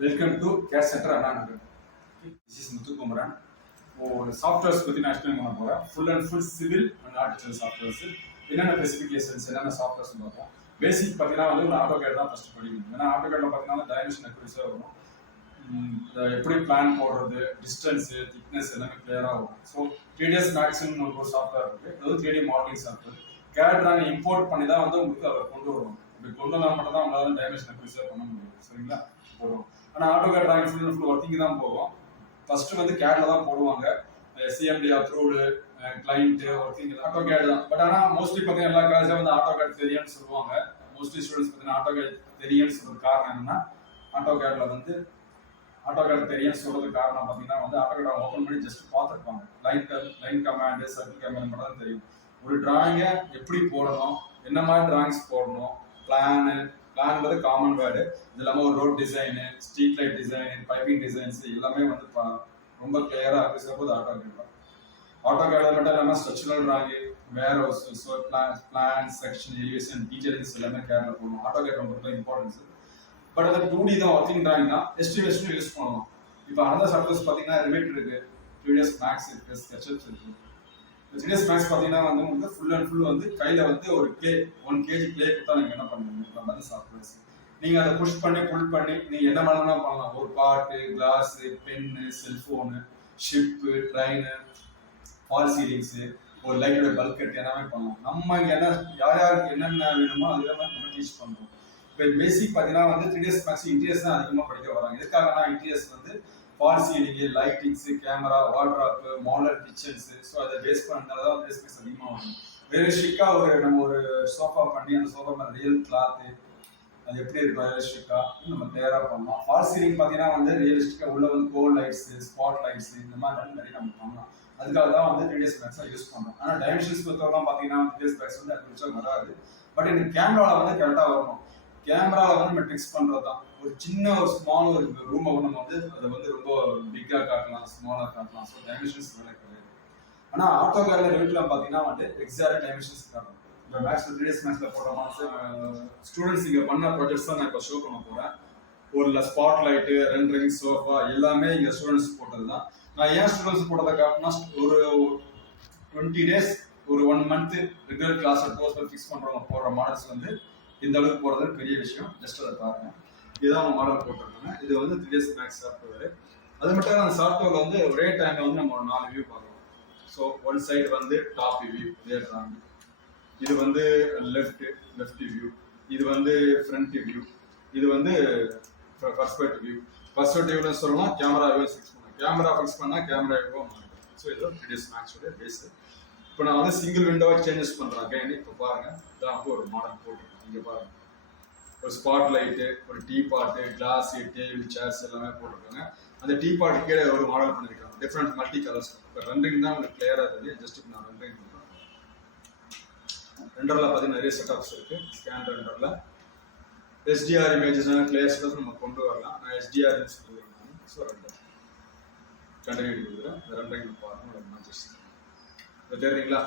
Welcome to CADD Center Nagar. This is Muthu Kumaran. Softwares பத்தி நான் explain பண்ண போறேன். Full and full civil and artificial softwares. என்னென்ன specifications என்னென்ன softwares பார்ப்போம். பேசிக் பார்த்தீங்கன்னா வந்து ஒரு AutoCAD தான் ஃபர்ஸ்ட் படிக்கணும். ஏன்னா AutoCADல பார்த்தீங்கன்னா டைமென்ஷன் அக்யூரஸியாக வரும். எப்படி பிளான் போடுறது, டிஸ்டன்ஸ், திக்னஸ் எல்லாமே கிளியரா வரும். ஸோ 3ds மேக்ஸ்னு ஒரு சாஃப்ட்வேர் இருக்கு. அது 3D மாடலிங் சாஃப்ட்வேர். CAD நாங்கள் இம்போர்ட் பண்ணி தான் வந்து உங்களுக்கு அதை கொண்டு வருவோம். இப்படி கொண்டு வந்தால் மட்டும் தான் உங்களால டைமென்ஷன் அக்யூரஸியாக பண்ண முடியும். சரிங்களா? போடுவோம். ஆனால் AutoCAD டிராயிங் ஃபுல் ஒர்க்கிங் தான் போகும். ஃபர்ஸ்ட் வந்து CADல தான் போடுவாங்க. CMD approved, client working AutoCAD தான். பட் ஆனால் மோஸ்ட்லி பார்த்தீங்கன்னா எல்லா காலேஜ்ல வந்து AutoCAD தெரியும்னு சொல்லுவாங்க. மோஸ்ட்லி ஸ்டூடெண்ட்ஸ் பார்த்தீங்கன்னா AutoCAD தெரியும்னு சொல்ற காரணம் என்னன்னா AutoCADல வந்து AutoCAD தெரியும் சொல்றதுக்கு காரணம் பார்த்தீங்கன்னா வந்து AutoCAD ஓப்பன் பண்ணி ஜஸ்ட் பார்த்துருப்பாங்க. லைன் கமாண்ட், சர்க்கிள் கமாண்ட் மட்டும் தான் தெரியும். ஒரு டிராயிங்கை எப்படி போடணும், என்ன மாதிரி டிராயிங்ஸ் போடணும், பிளான்ங்கிறது காமன் வேர்டு. இது இல்லாமல் ஒரு road design, street light design, piping designs எல்லாமே வந்து ரொம்ப கிளியராக இருக்கு. போது AutoCAD மட்டும் இல்லாமல் structural drawing, warehouse, plan, section, elevation, டீச்சர்ஸ் எல்லாமே கேர்ல போடணும். AutoCAD ரொம்ப இம்பார்ட்டன்ஸ். பட் அது 2D தான், ஒர்க்கிங் டிராயிங் தான். எஸ்டிமேஷன் யூஸ் பண்ணணும். இப்போ அந்த சாஃப்ட்வேர்ஸ் பார்த்தீங்கன்னா ரிவிட் இருக்கு, 3ds மேக்ஸ் இருக்கு, ஸ்கெட்சப்ஸ் இருக்கு. 3ds மேக்ஸ் பார்த்தீங்கன்னா வந்து உங்களுக்கு ஃபுல் அண்ட் ஃபுல் வந்து கையில் வந்து ஒரு கிளே 1 kg கிளே கொடுத்தா நீங்கள் என்ன பண்ணுவீங்க அந்த சாஃப்ட்வேர்ஸ். நீங்கள் அதை புல் பண்ணி நீங்கள் என்ன பண்ணலாம் பண்ணலாம். ஒரு pot, glass, pen, cellphone, ship, train, fall ceilings, ஒரு லைட்டோட பல்கட் எல்லாமே பண்ணலாம். நம்ம என்ன யாருக்கு என்னென்ன வேணுமோ அதே மாதிரி நம்ம டீச் பண்ணுறோம். இப்போ பேசிக் பார்த்தீங்கன்னா வந்து 3ds மேக்ஸ் இன்டீரியர்ஸ் தான் அதிகமாக படிக்க வராங்க. எதுக்காகனா இன்டீரியர்ஸ் வந்து fall ceiling, lightings, camera, wardrobe, modular kitchens, so அதை பேஸ் பண்ணனால தான் பேஸ் மேக்ஸ் அதிகமாக வரும். ரியலிஸ்டிக்காக நம்ம ஒரு சோஃபா பண்ணி அந்த சோஃபா மேலே ரியல் கிளாத்து அது எப்படி இருக்கும் ரியலிஸ்டிக்காக நம்ம தயாராக பண்ணலாம். ஃபால் சீலிங் பார்த்தீங்கன்னா வந்து ரியலிஸ்டிக்காக உள்ள வந்து கோல் லைட்ஸு, ஸ்பாட் லைட்ஸு இந்த மாதிரி நிறைய நம்ம பண்ணலாம். அதுக்காக தான் வந்து 3ds மேக்ஸாக யூஸ் பண்ணுறோம். ஆனால் டைமென்ஷன்ஸ் பொறுத்தவரைலாம் பார்த்தீங்கன்னா 3ds மேக்ஸ் வந்து அது வராது. பட் எனக்கு கேமராவில் வந்து கரெக்டாக வரணும். கேமராவில் வந்து நம்ம ட்ரிக்ஸ் பண்ணுறது தான். ஒரு சின்ன ஒரு ஸ்மால் ஒரு ரூமை நம்ம வந்து அதை வந்து ரொம்ப பிக்காக காட்டலாம், ஸ்மாலாக காட்டலாம். ஸோ டைமென்ஷன்ஸ் வேலை கிடையாது. ஆனால் AutoCADல ரிவிட்லாம் பார்த்தீங்கன்னா வந்து எக்ஸாக்ட் டைமென்ஷன்ஸ் காட்டணும். இப்போ மேக்ஸ் 3ds மேக்ஸில் போடுற மாதிரி ஸ்டூடெண்ட்ஸ் இங்கே பண்ண ப்ராஜெக்ட்ஸ் தான் நான் இப்போ ஷோ பண்ண போகிறேன். ஒரு ஸ்பாட் லைட்டு, ரெண்டரிங், சோஃபா எல்லாமே இங்கே ஸ்டூடெண்ட்ஸ் போட்டது தான். நான் ஏன் ஸ்டூடெண்ட்ஸ் போட்டதை காட்டினா ஒரு 20 days ஒரு 1 month regular class course fix பண்ணுறவங்க போடுற மாடல்ஸ் வந்து இந்த அளவுக்கு போடுறது பெரிய விஷயம். ஜஸ்ட் அதை பாருங்க. இதுதான் மாடல் போட்டிருக்காங்க. இது வந்து 3ds மேக்ஸ் சாஃப்ட்வேர். அது மட்டும் அந்த சாஃப்ட்வேர்ல வந்து ஒரே டைம்ல வந்து நம்ம ஒரு 4 வியூ பார்க்கலாம். ஸோ ஒன் சைடு வந்து டாப் வியூ, இது வந்து லெஃப்ட் வியூ, இது வந்து ஃப்ரண்ட் வியூ, இது வந்து பர்ஸ்பெக்டிவ் வியூ. பர்ஸ்பெக்டிவ்ல சொல்லலாம் கேமரா வியூ ஃபிக்ஸ் பண்ணலாம். கேமரா ஃபிக்ஸ் பண்ணா கேமரா வியூ மாறும். ஸோ இது 3ds மேக்ஸோட பேஸ். இப்போ நான் வந்து சிங்கிள் விண்டோவை சேஞ்சஸ் பண்றேன். அகைன் இப்போ பாருங்க, இதான் வந்து ஒரு மாடல் போட்டிருக்கேன். இங்க பாருங்க, ஒரு ஸ்பாட் லைட்டு, ஒரு டீ பாட்டு, கிளாஸ், டேபிள், சேர்ஸ் எல்லாமே போட்டிருக்காங்க. அந்த டீ பாட்டு கீழே ஒரு மாடல் பண்ணிருக்காங்க. Different multi colours. இப்போ ரெண்டரிங் தான் உங்களுக்கு கிளியரா தெரியும். ஜஸ்ட் இப்போ நான் ரெண்டரிங் பண்றேன். ரெண்டர்ல பார்த்தீங்கன்னா நிறைய செட்டப்ஸ் இருக்கு. ஸ்கேன் ரெண்டர்ல SDR இமேஜஸ் கிளியர் செட்டப்ஸ் நம்ம கொண்டு வரலாம். நான் SDR யூஸ் பண்ணுறேன். ஸோ ரெண்டர் கண்டினியூ கொடுக்குறேன். இந்த ரெண்டரிங் பாருங்க. தெரியுங்களா?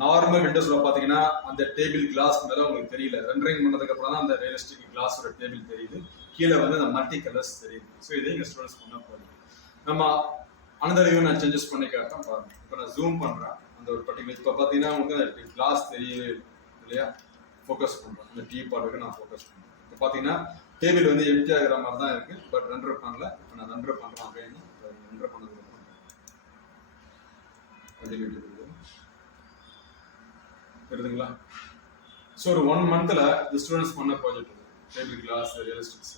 நார்மல் விண்டோஸ்ல பாத்தீங்கன்னா அந்த டேபிள் கிளாஸ் மேல உங்களுக்கு தெரியல. ரெண்டரிங் பண்ணதுக்கு அப்புறம் தான் அந்த ரியலிஸ்டிக் கிளாஸோட டேபிள் தெரியுது. கீழே வந்து அந்த மல்டி கலர்ஸ் தெரியுது. ஸோ இதை இங்க ஸ்டூடெண்ட்ஸ் பண்ண போறீங்க. நம்ம அனதர் வியூ நான் சேஞ்சஸ் பண்ணி காட்டுறேன் பாருங்க. இப்போ நான் ஜூம் பண்றேன். அந்த ஒரு பர்டிகுலர் இப்போ பாத்தீங்கன்னா உங்களுக்கு அந்த கிளாஸ் தெரியவே இல்லையா? ஃபோக்கஸ் பண்றேன். இந்த டீ பாட்டுக்கு நான் ஃபோக்கஸ் பண்றேன். இப்போ பாத்தீங்கன்னா டேபிள் வந்து எம்டி ஆகிற மாதிரி தான் இருக்கு. பட் ரெண்டர் பண்ணல. இப்போ நான் ரெண்டர் பண்றேன். அப்படின்னு ரெண்டர் பண்ணதுக்கு அப்புறம் தெரியுதுங்களா? ஸோ ஒரு 1 monthல இந்த ஸ்டூடெண்ட்ஸ் பண்ண ப்ராஜெக்ட் டேபிள் கிளாஸ், ரியலிஸ்டிக்ஸ்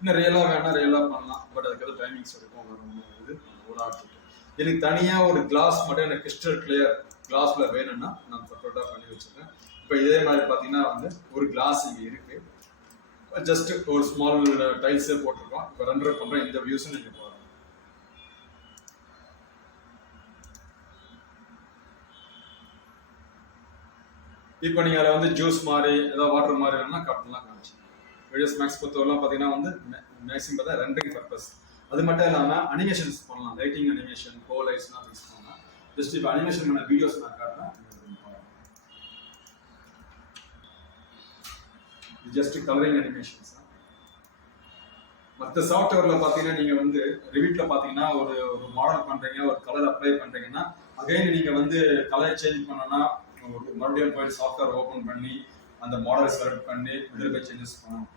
இன்னும் ரியலாக வேணா ரியலாக பண்ணலாம். பட் அதுக்கு எதாவது டைமிங்ஸ் இருக்கும். இது ஒரு ஆர்ட். எனக்கு தனியாக ஒரு கிளாஸ் மட்டும் எனக்கு கிறிஸ்டல் கிளியர் கிளாஸ்ல வேணும்னா நான் செப்பரேட்டாக பண்ணி வச்சிருக்கேன். இப்போ இதே மாதிரி பார்த்தீங்கன்னா வந்து ஒரு கிளாஸ் இங்கே இருக்கு. ஜஸ்ட் ஒரு ஸ்மால் டைல்ஸே போட்டிருக்கோம். இப்போ ரெண்டர் பண்ணுறேன். இந்த வியூஸும் நீங்கள் பாருங்க. இப்போ நீங்கள் அதில் வந்து ஜூஸ் மாதிரி ஏதாவது வாட்டர் மாதிரி வேணும்னா காட்டலாம் காமிச்சு. 3ds மேக்ஸ் பொறுத்தவரைலாம் பார்த்தீங்கன்னா வந்து மேக்ஸிமம் பார்த்தா ரெண்டரிங் பர்பஸ். அது மட்டும் இல்லாமல் அனிமேஷன்ஸ் பண்ணலாம். லைட்டிங் அனிமேஷன், கோ லைட்ஸ்லாம் ஃபிக்ஸ் பண்ணலாம். ஜஸ்ட் இப்போ அனிமேஷன் பண்ண வீடியோஸ் நான் காட்டுறேன். Just colouring animations. மற்ற சாஃப்ட்வேர்ல பாத்தீங்கன்னா நீங்க வந்து ரிவிட்ல பாத்தீங்கன்னா ஒரு ஒரு மாடல் பண்றீங்க, ஒரு கலர் அப்ளை பண்றீங்கன்னா அகைன் நீங்க வந்து கலர் சேஞ்ச் பண்ணனா மறுபடியும் போய் சாஃப்ட்வேர் ஓபன் பண்ணி அந்த மாடல் செலக்ட் பண்ணி இதில் போய் சேஞ்சஸ் பண்ணணும்.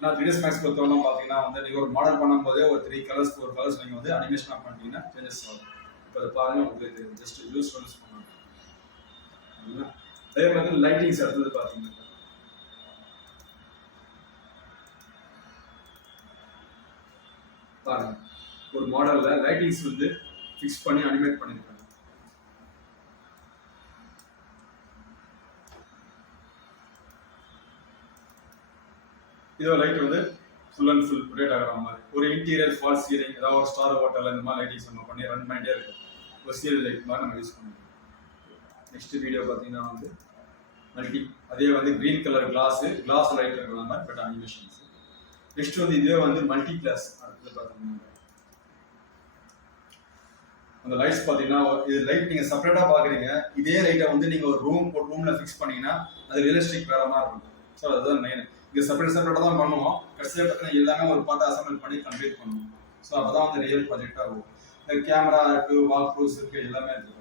நான் 3ds Max பொறுத்தவரை பாத்தீங்கன்னா வந்து நீங்க ஒரு மாடல் பண்ணும்போதே ஒரு 3 கலர்ஸ் 4 கலர்ஸ் நீங்க வந்து அனிமேஷனா பண்ணிட்டீங்கன்னா சேஞ்சஸ் ஆகும். இப்போ அதை பாருங்க உங்களுக்கு தெரியும். ஜஸ்ட் யூஸ் பண்ணணும். அதே மாதிரி லைட்டிங்ஸ் அடுத்தது பாத்தீங்கன்னா பாருங்க ஒரு மாடல்ல லைட்டிங்ஸ் வந்து ஃபிக்ஸ் பண்ணி அனிமேட் பண்ணிருக்காங்க. இதோ லைட் வந்து ஃபுல் அண்ட் ஃபுல் ரொட்டேட் ஆகிற மாதிரி ஒரு இன்டீரியர் ஃபால் சீலிங் ஏதாவது ஒரு ஸ்டார் ஹோட்டல் இந்த மாதிரி லைட்டிங்ஸ் நம்ம பண்ணி ரன் பண்ணிட்டே இருக்கும். ஒரு சீரியல் லைட் மாதிரி நம்ம யூஸ் பண்ணுவோம். நெக்ஸ்ட் வீடியோ பார்த்தீங்கன்னா வந்து மல்டி அதே வந்து கிரீன் கலர் கிளாஸ் லைட் இருக்கிற மாதிரி பட் அனிமேஷன்ஸ். நெக்ஸ்ட் வந்து இதே வந்து மல்டி கிளாஸ் அடுத்தது பார்த்தீங்கன்னா அந்த லைட்ஸ் பார்த்தீங்கன்னா இது லைட் நீங்கள் செப்பரேட்டாக பார்க்குறீங்க. இதே லைட்டை வந்து நீங்கள் ஒரு ரூம்ல ஃபிக்ஸ் பண்ணீங்கன்னா அது ரியலிஸ்டிக் வேற மாதிரி இருக்கும். ஸோ அதுதான் மெயின். இது செப்பரேட்டாக தான் பண்ணுவோம். கடைசியாக பார்த்தீங்கன்னா எல்லாமே ஒரு பார்த்து அசம்பிள் பண்ணி கம்ப்ளீட் பண்ணுவோம். ஸோ அப்பதான் வந்து ரியல் ப்ராஜெக்டாக இருக்கும். இந்த கேமரா இருக்கு, வால் ப்ரூஃப்ஸ் இருக்கு, எல்லாமே இருக்கு.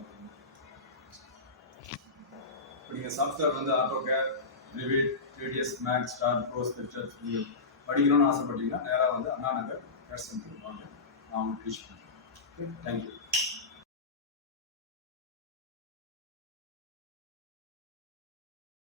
இப்போ நீங்கள் சாஃப்ட்வேர் வந்து AutoCAD, Revit, 3ds Max, Staad Pro, sketcher படிக்கணும்னு ஆசைப்பட்டீங்கன்னா நேராக வந்து அண்ணா நகர் கேட் சென்டருக்கு வாங்க. நான் உங்களுக்கு டீச் பண்ணுறேன். தேங்க்யூ.